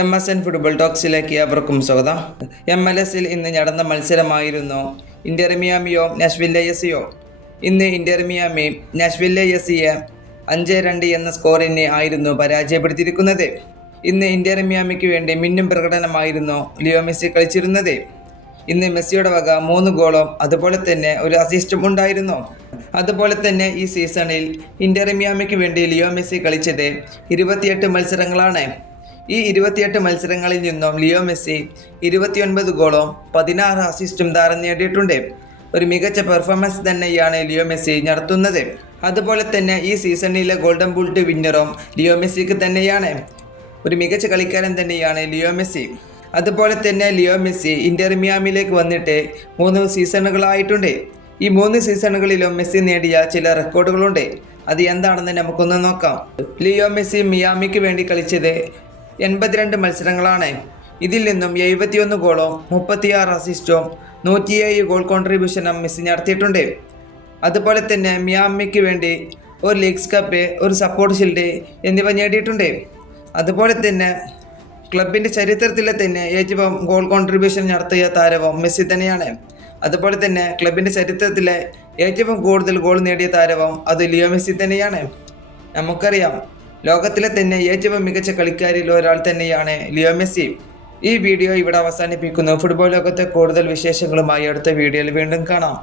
M S N football ടോക്സിലേക്ക് അവർക്കും സ്വാഗതം. എം എൽ എസിൽ ഇന്ന് നടന്ന മത്സരമായിരുന്നു ഇന്റർമിയാമിയോ നാഷ്വില്ല എസിയോ ഇന്ന് ഇന്റർമിയാമി നാഷ്വില്ല എസിയെ അഞ്ച് രണ്ട് എന്ന സ്കോറിനെ ആയിരുന്നു പരാജയപ്പെടുത്തിയിരിക്കുന്നത്. ഇന്ന് ഇന്റർമിയാമിക്ക് വേണ്ടി മിന്നും പ്രകടനമായിരുന്നു ലിയോ മെസ്സി കളിച്ചിരുന്നത്. ഇന്ന് മെസ്സിയുടെ വക മൂന്ന് ഗോളും അതുപോലെ തന്നെ ഒരു അസിസ്റ്റും ഉണ്ടായിരുന്നു. അതുപോലെ തന്നെ ഈ സീസണിൽ ഇന്റർമിയാമിക്ക് വേണ്ടി ലിയോ മെസ്സി കളിച്ചത് ഇരുപത്തിയെട്ട് മത്സരങ്ങളാണ്. ഈ ഇരുപത്തിയെട്ട് മത്സരങ്ങളിൽ നിന്നും ലിയോ മെസ്സി ഇരുപത്തിയൊൻപത് ഗോളും പതിനാറ് അസിസ്റ്റും താരം നേടിയിട്ടുണ്ട്. ഒരു മികച്ച പെർഫോമൻസ് തന്നെയാണ് ലിയോ മെസ്സി നടത്തുന്നത്. അതുപോലെ തന്നെ ഈ സീസണിലെ ഗോൾഡൻ ബുൾട്ട് വിന്നറും ലിയോ മെസ്സിക്ക് തന്നെയാണ്. ഒരു മികച്ച കളിക്കാരൻ തന്നെയാണ് ലിയോ മെസ്സി. അതുപോലെ തന്നെ ലിയോ മെസ്സി ഇന്റർ മിയാമിലേക്ക് വന്നിട്ട് മൂന്ന് സീസണുകളായിട്ടുണ്ട്. ഈ മൂന്ന് സീസണുകളിലും മെസ്സി നേടിയ ചില റെക്കോർഡുകളുണ്ട് അത് എന്താണെന്ന് നമുക്കൊന്ന് നോക്കാം. ലിയോ മെസ്സി മിയാമിക്ക് വേണ്ടി കളിച്ചത് എൺപത്തിരണ്ട് മത്സരങ്ങളാണ്. ഇതിൽ നിന്നും എഴുപത്തിയൊന്ന് ഗോളോ മുപ്പത്തിയാറ് അസിസ്റ്റോ നൂറ്റിയേഴ് ഗോൾ കോൺട്രിബ്യൂഷനും മെസ്സി നടത്തിയിട്ടുണ്ട്. അതുപോലെ തന്നെ മിയാമിക്ക് വേണ്ടി ഒരു ലീഗ്സ് കപ്പ് ഒരു സപ്പോർട്ട് ഷീൽഡ് എന്നിവ നേടിയിട്ടുണ്ട്. അതുപോലെ തന്നെ ക്ലബിന്റെ ചരിത്രത്തിലെ തന്നെ ഏറ്റവും ഗോൾ കോൺട്രിബ്യൂഷൻ നടത്തിയ താരവും മെസ്സി തന്നെയാണ്. അതുപോലെ തന്നെ ക്ലബിന്റെ ചരിത്രത്തിലെ ഏറ്റവും കൂടുതൽ ഗോൾ നേടിയ താരവും അത് ലിയോ മെസ്സി തന്നെയാണ്. നമുക്കറിയാം ലോകത്തിലെ തന്നെ ഏറ്റവും മികച്ച കളിക്കാരിൽ ഒരാൾ തന്നെയാണ് ലിയോ മെസ്സി. ഈ വീഡിയോ ഇവിടെ അവസാനിപ്പിക്കുന്നു. ഫുട്ബോൾ ലോകത്തെ കൂടുതൽ വിശേഷങ്ങളുമായി അടുത്ത വീഡിയോയിൽ വീണ്ടും കാണാം.